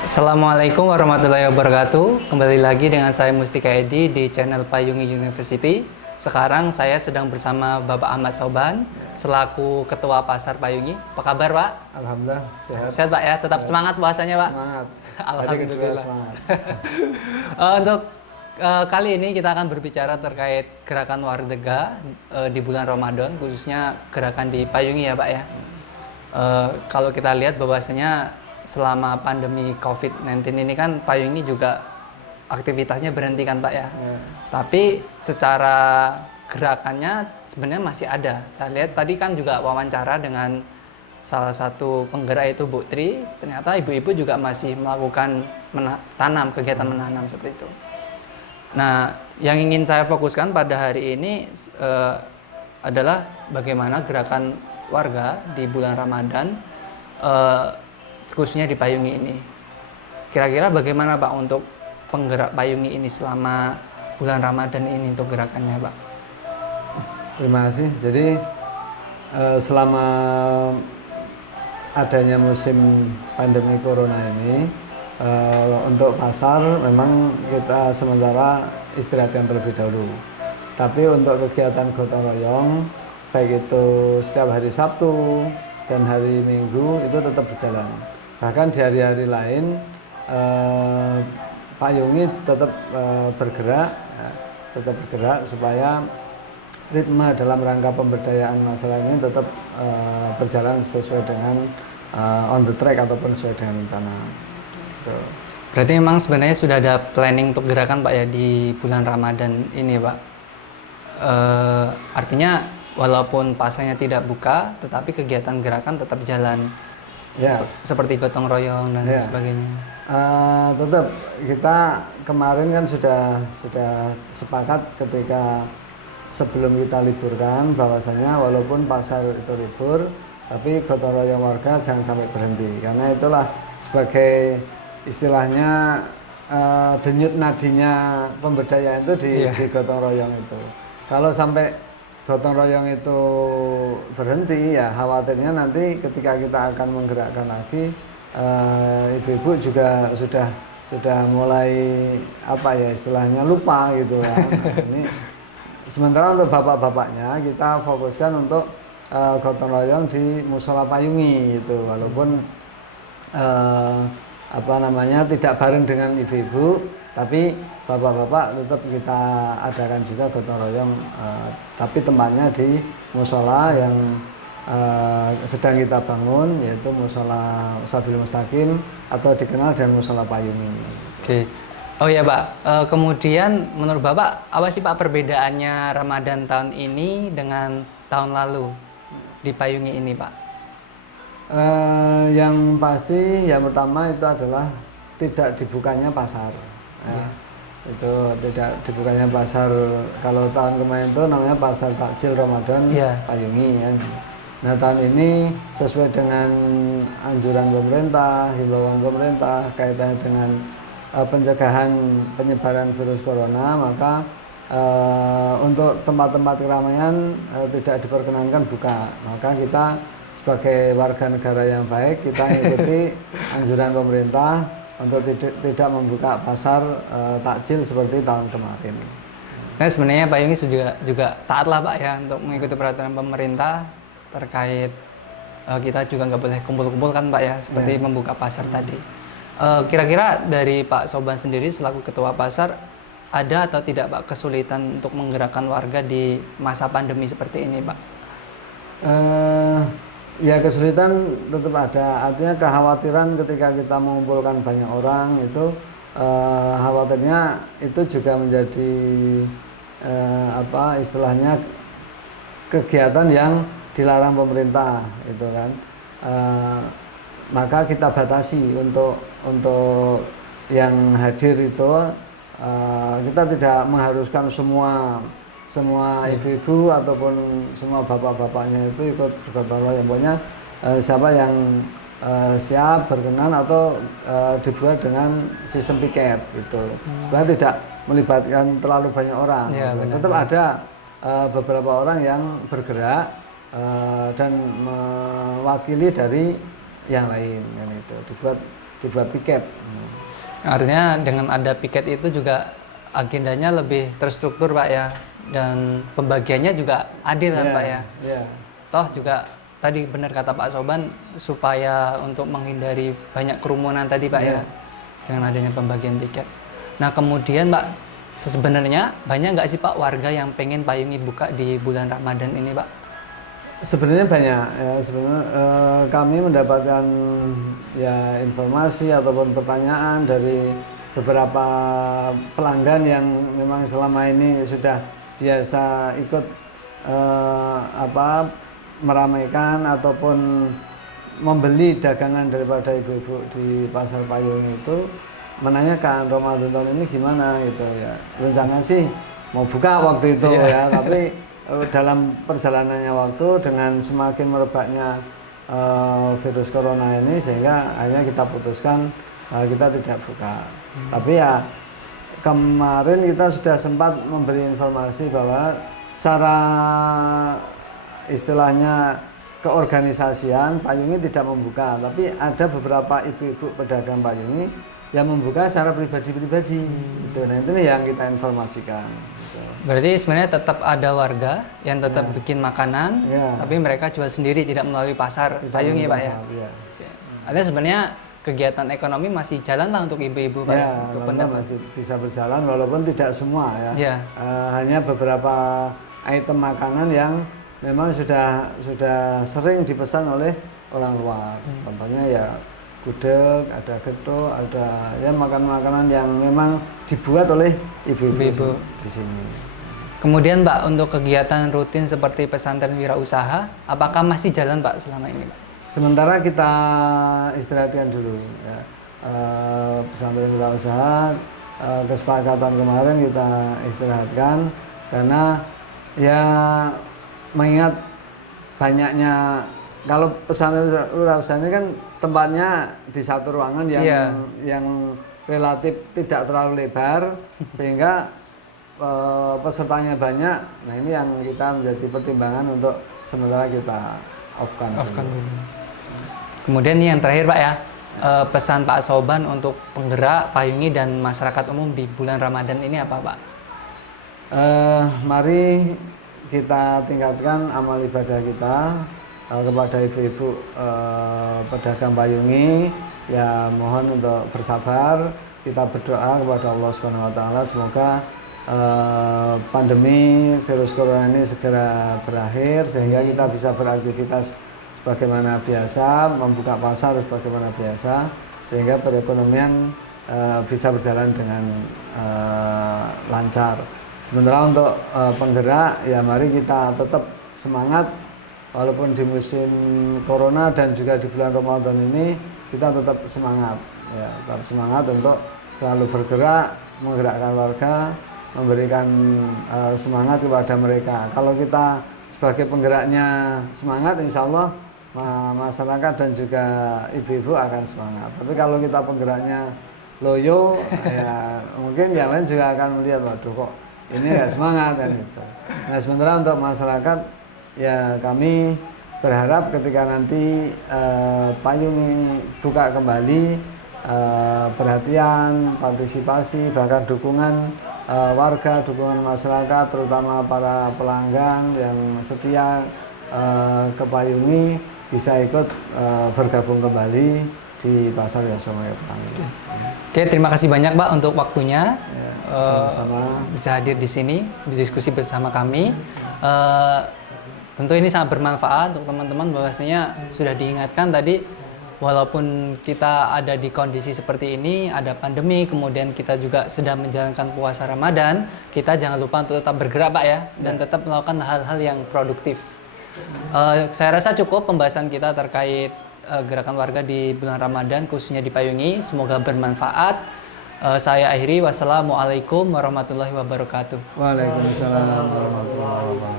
Assalamualaikum warahmatullahi wabarakatuh. Kembali lagi dengan saya Mustika Edi di channel Payungi University. Sekarang saya sedang bersama Bapak Ahmad Sauban selaku Ketua Pasar Payungi. Apa kabar, Pak? Alhamdulillah sehat. Sehat, Pak ya. Tetap Sehat. semangat puasanya, Pak. Semangat. Alhamdulillah. Semangat. Untuk kali ini kita akan berbicara terkait gerakan warga di bulan Ramadan, khususnya gerakan di Payungi ya, Pak ya. Kalau kita lihat bahwasanya selama pandemi COVID-19 ini kan Payungi juga aktivitasnya berhenti kan, Pak ya. Tapi secara gerakannya sebenarnya masih ada. Saya lihat tadi kan juga wawancara dengan salah satu penggerak itu Bu Tri, ternyata ibu-ibu juga masih melakukan kegiatan menanam seperti itu. Nah, yang ingin saya fokuskan pada hari ini adalah bagaimana gerakan warga di bulan Ramadan, khususnya di Payungi ini. Kira-kira bagaimana Pak untuk penggerak Payungi ini selama bulan Ramadan ini untuk gerakannya, Pak? Terima kasih. Jadi selama adanya musim pandemi corona ini, untuk pasar memang kita sementara istirahatkan terlebih dahulu. Tapi untuk kegiatan gotong royong, baik itu setiap hari Sabtu dan hari Minggu itu tetap berjalan. Bahkan di hari-hari lain Payungi tetap bergerak supaya ritme dalam rangka pemberdayaan masyarakat ini tetap berjalan sesuai dengan on the track ataupun sesuai dengan rencana. Berarti memang sebenarnya sudah ada planning untuk gerakan Pak ya di bulan Ramadan ini, Pak. Artinya walaupun pasarnya tidak buka, tetapi kegiatan gerakan tetap jalan. Ya. Seperti gotong royong dan sebagainya. Tetap kita kemarin kan sudah sepakat ketika sebelum kita liburkan bahwasanya walaupun pasar itu libur, tapi gotong royong warga jangan sampai berhenti, karena itulah sebagai istilahnya denyut nadinya pemberdayaan itu di gotong royong itu. Kalau sampai gotong royong itu berhenti, ya khawatirnya nanti ketika kita akan menggerakkan lagi, ibu-ibu juga sudah mulai apa ya istilahnya lupa gitu kan. Ini sementara untuk bapak-bapaknya kita fokuskan untuk gotong royong di Musola Payungi itu, walaupun tidak bareng dengan ibu-ibu, tapi bapak-bapak tetap kita adakan juga gotong royong, tapi tempatnya di musola yang sedang kita bangun, yaitu Musola Sabil Mustaqim atau dikenal dengan Musola Payungi. Oke. Oh ya Pak, kemudian menurut Bapak apa sih Pak perbedaannya Ramadan tahun ini dengan tahun lalu di Payungi ini, Pak? Yang pasti yang pertama itu adalah tidak dibukanya pasar. Itu tidak dibukanya pasar. Kalau tahun kemarin itu namanya pasar takjil Ramadan Payungi kan. Nah, tahun ini sesuai dengan anjuran pemerintah, himbauan pemerintah kaitannya dengan pencegahan penyebaran virus corona, maka untuk tempat-tempat keramaian tidak diperkenankan buka. Maka kita sebagai warga negara yang baik, kita ikuti anjuran pemerintah untuk tidak membuka pasar takjil seperti tahun kemarin. Nah, sebenarnya Payungi juga taat lah Pak ya untuk mengikuti peraturan pemerintah terkait kita juga nggak boleh kumpul-kumpul kan Pak ya, seperti membuka pasar tadi. Kira-kira dari Pak Sauban sendiri selaku ketua pasar, ada atau tidak Pak kesulitan untuk menggerakkan warga di masa pandemi seperti ini Pak? Ya, kesulitan tetap ada, artinya kekhawatiran ketika kita mengumpulkan banyak orang itu khawatirnya itu juga menjadi istilahnya kegiatan yang dilarang pemerintah itu kan. Maka kita batasi untuk yang hadir itu, kita tidak mengharuskan semua ibu-ibu ataupun semua bapak-bapaknya itu ikut gotong royong. Pokoknya siapa yang siap berkenan atau dibuat dengan sistem piket gitu, supaya tidak melibatkan terlalu banyak orang. Tetap ada beberapa orang yang bergerak dan mewakili dari yang lain kan, itu dibuat dibuat piket. Artinya dengan ada piket itu juga agendanya lebih terstruktur Pak ya, dan pembagiannya juga adil kan Pak ya. Ya. Toh juga tadi benar kata Pak Soban, supaya untuk menghindari banyak kerumunan tadi Pak ya, dengan adanya pembagian tiket. Nah kemudian Pak, sebenarnya banyak nggak sih Pak warga yang pengen Payungi buka di bulan Ramadan ini Pak? Sebenarnya banyak ya, sebenarnya kami mendapatkan ya informasi ataupun pertanyaan dari beberapa pelanggan yang memang selama ini sudah biasa ikut meramaikan ataupun membeli dagangan daripada ibu-ibu di pasar Payung itu, menanyakan Ramadan tahun ini gimana gitu ya. Rencana sih mau buka waktu itu ya, tapi dalam perjalanannya waktu dengan semakin merebaknya virus corona ini, sehingga akhirnya kita putuskan kita tidak buka. Tapi ya kemarin kita sudah sempat memberi informasi bahwa secara istilahnya keorganisasian Payungi tidak membuka, tapi ada beberapa ibu-ibu pedagang Payungi yang membuka secara pribadi-pribadi. Gitu. Nah itu yang kita informasikan. Gitu. Berarti sebenarnya tetap ada warga yang tetap bikin makanan, tapi mereka jual sendiri, tidak melalui pasar Payungi Pak ya. Oke. Artinya sebenarnya kegiatan ekonomi masih jalan lah untuk ibu-ibu Pak ya, untuk masih bisa berjalan walaupun tidak semua ya. Hanya beberapa item makanan yang memang sudah sering dipesan oleh orang luar. Contohnya ya gudeg, ada getuk, ada ya makanan-makanan yang memang dibuat oleh ibu-ibu di sini. Kemudian Pak, untuk kegiatan rutin seperti pesantren wirausaha, apakah masih jalan Pak selama ini Pak? Sementara kita istirahatkan dulu ya. Pesantren wirausaha kesepakatan kemarin kita istirahatkan karena ya mengingat banyaknya, kalau pesantren wirausaha ini kan tempatnya di satu ruangan yang relatif tidak terlalu lebar sehingga pesertanya banyak. Nah ini yang kita menjadi pertimbangan untuk sementara kita off-kan dulu. Kemudian yang terakhir Pak ya, pesan Pak Soban untuk penggerak Payungi dan masyarakat umum di bulan Ramadan ini apa Pak? Mari kita tingkatkan amal ibadah kita kepada ibu-ibu pedagang Payungi. Ya mohon untuk bersabar, kita berdoa kepada Allah Subhanahu wa taala semoga pandemi virus corona ini segera berakhir sehingga kita bisa beraktivitas sebagaimana biasa, membuka pasar sebagaimana biasa, sehingga perekonomian bisa berjalan dengan lancar. Sementara untuk penggerak, ya mari kita tetap semangat walaupun di musim corona dan juga di bulan Ramadan ini kita tetap semangat, ya tetap semangat untuk selalu bergerak, menggerakkan warga, memberikan semangat kepada mereka. Kalau kita sebagai penggeraknya semangat, insya Allah masyarakat dan juga ibu-ibu akan semangat. Tapi kalau kita penggeraknya loyo, ya mungkin yang lain juga akan melihat, waduh kok ini nggak semangat kan gitu. Nah sementara untuk masyarakat, ya kami berharap ketika nanti Payungi buka kembali, perhatian, partisipasi, bahkan dukungan warga, dukungan masyarakat, terutama para pelanggan yang setia ke Payungi bisa ikut bergabung kembali di Pasar Yosomayo Pelangi. Oke, terima kasih banyak Pak untuk waktunya. Sama-sama. Bisa hadir di sini, berdiskusi bersama kami. Tentu ini sangat bermanfaat untuk teman-teman, bahwasanya sudah diingatkan tadi, walaupun kita ada di kondisi seperti ini, ada pandemi, kemudian kita juga sedang menjalankan puasa Ramadan, kita jangan lupa untuk tetap bergerak Pak ya, dan tetap melakukan hal-hal yang produktif. Saya rasa cukup pembahasan kita terkait gerakan warga di bulan Ramadan, khususnya di Payungi. Semoga bermanfaat. Saya akhiri, wassalamualaikum warahmatullahi wabarakatuh. Waalaikumsalam warahmatullahi wabarakatuh.